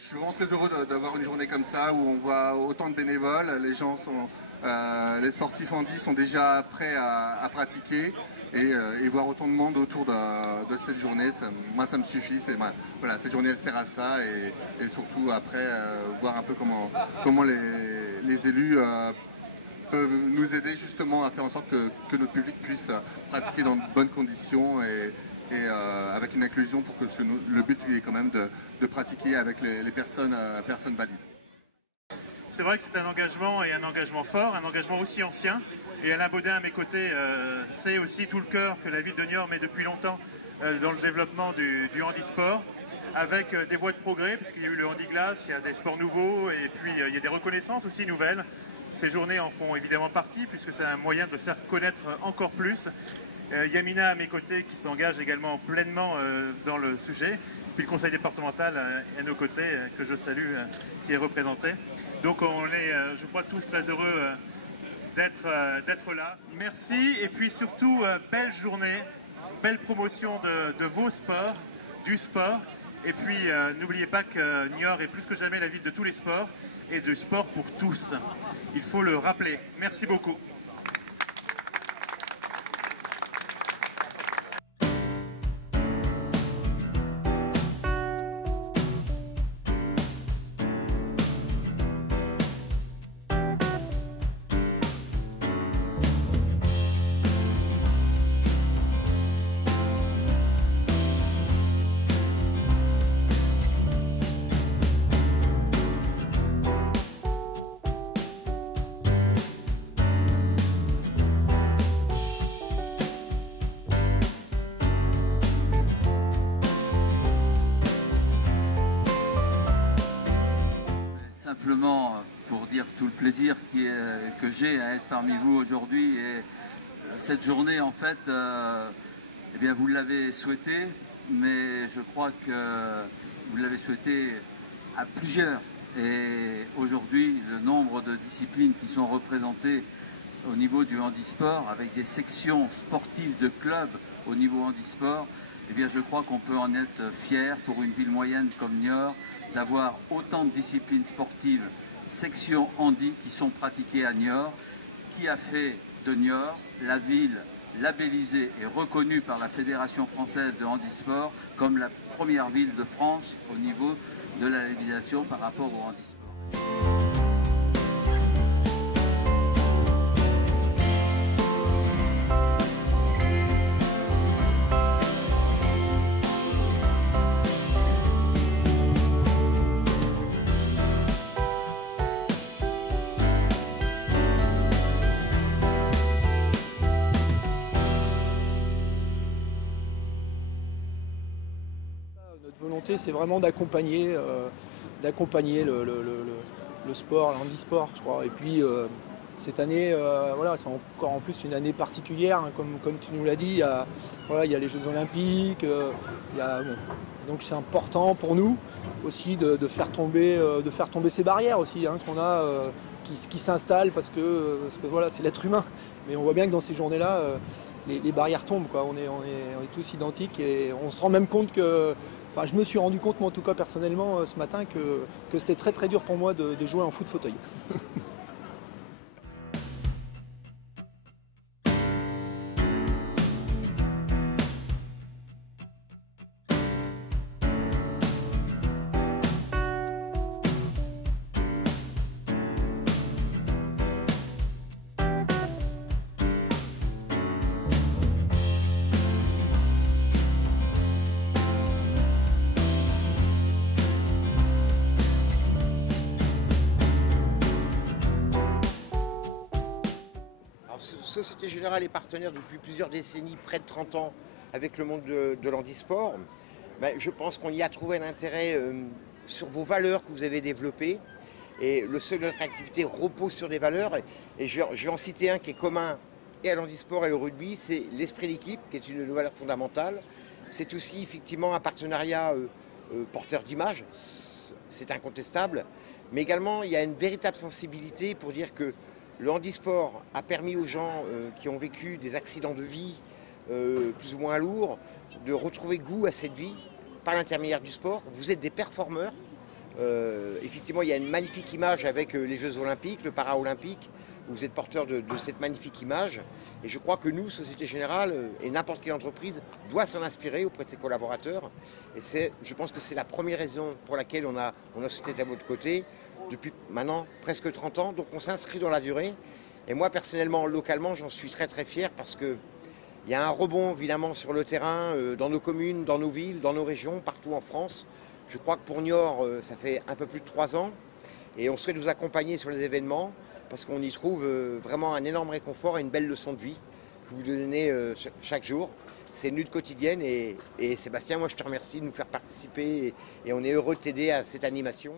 Je suis vraiment très heureux d'avoir une journée comme ça où on voit autant de bénévoles. Les sportifs handi sont déjà prêts à pratiquer et voir autant de monde autour de cette journée, moi ça me suffit. Voilà, cette journée elle sert à ça et surtout après voir un peu comment les élus peuvent nous aider justement à faire en sorte que notre public puisse pratiquer dans de bonnes conditions et avec une inclusion pour que le but est quand même de pratiquer avec les personnes valides. C'est vrai que c'est un engagement fort, un engagement aussi ancien. Et Alain Baudin à mes côtés sait aussi tout le cœur que la ville de Niort met depuis longtemps dans le développement du handisport, avec des voies de progrès, puisqu'il y a eu le handi-glace, il y a des sports nouveaux et puis il y a des reconnaissances aussi nouvelles. Ces journées en font évidemment partie, puisque c'est un moyen de faire connaître encore plus. Yamina à mes côtés qui s'engage également pleinement dans le sujet, puis le conseil départemental à nos côtés que je salue qui est représenté. Donc on est, je crois, tous très heureux d'être là. Merci et puis surtout belle journée, belle promotion de vos sports, du sport. Et puis n'oubliez pas que Niort est plus que jamais la ville de tous les sports et du sport pour tous. Il faut le rappeler. Merci beaucoup. Simplement pour dire tout le plaisir que j'ai à être parmi vous aujourd'hui. Et cette journée, en fait, eh bien, vous l'avez souhaité, mais je crois que vous l'avez souhaité à plusieurs. Et aujourd'hui, le nombre de disciplines qui sont représentées au niveau du handisport, avec des sections sportives de clubs au niveau handisport, eh bien, je crois qu'on peut en être fier pour une ville moyenne comme Niort, d'avoir autant de disciplines sportives, sections handi qui sont pratiquées à Niort, qui a fait de Niort la ville labellisée et reconnue par la Fédération française de handisport comme la première ville de France au niveau de la labellisation par rapport au handisport. Notre volonté, c'est vraiment d'accompagner le sport, le handisport, je crois. Et puis cette année, voilà, c'est encore en plus une année particulière, hein, comme tu nous l'as dit. Il y a les Jeux Olympiques. Donc c'est important pour nous aussi de faire tomber ces barrières aussi, hein, qu'on a, qui s'installent parce que voilà, c'est l'être humain. Mais on voit bien que dans ces journées-là, les barrières tombent, quoi. On est tous identiques et on se rend même compte que. Enfin, je me suis rendu compte, moi en tout cas personnellement, ce matin, que c'était très très dur pour moi de jouer en foot fauteuil. Société Générale est partenaire depuis plusieurs décennies, près de 30 ans, avec le monde de l'handisport. Je pense qu'on y a trouvé un intérêt sur vos valeurs que vous avez développées. Et le seul de notre activité repose sur des valeurs. Et je vais en citer un qui est commun et à l'handisport et au rugby, c'est l'esprit d'équipe, qui est une valeur fondamentale. C'est aussi effectivement un partenariat porteur d'image, c'est incontestable. Mais également, il y a une véritable sensibilité pour dire que le handisport a permis aux gens qui ont vécu des accidents de vie plus ou moins lourds de retrouver goût à cette vie par l'intermédiaire du sport. Vous êtes des performeurs, Effectivement, il y a une magnifique image avec les Jeux Olympiques, le Para-Olympique, où vous êtes porteur de cette magnifique image. Et je crois que nous, Société Générale, et n'importe quelle entreprise, doit s'en inspirer auprès de ses collaborateurs. Et je pense que c'est la première raison pour laquelle on a souhaité être à votre côté depuis maintenant presque 30 ans. Donc on s'inscrit dans la durée. Et moi, personnellement, localement, j'en suis très très fier parce qu'il y a un rebond évidemment sur le terrain, dans nos communes, dans nos villes, dans nos régions, partout en France. Je crois que pour Niort, ça fait un peu plus de 3 ans. Et on souhaite vous accompagner sur les événements parce qu'on y trouve vraiment un énorme réconfort et une belle leçon de vie que vous donnez chaque jour. C'est une lutte quotidienne et Sébastien, moi je te remercie de nous faire participer et on est heureux de t'aider à cette animation.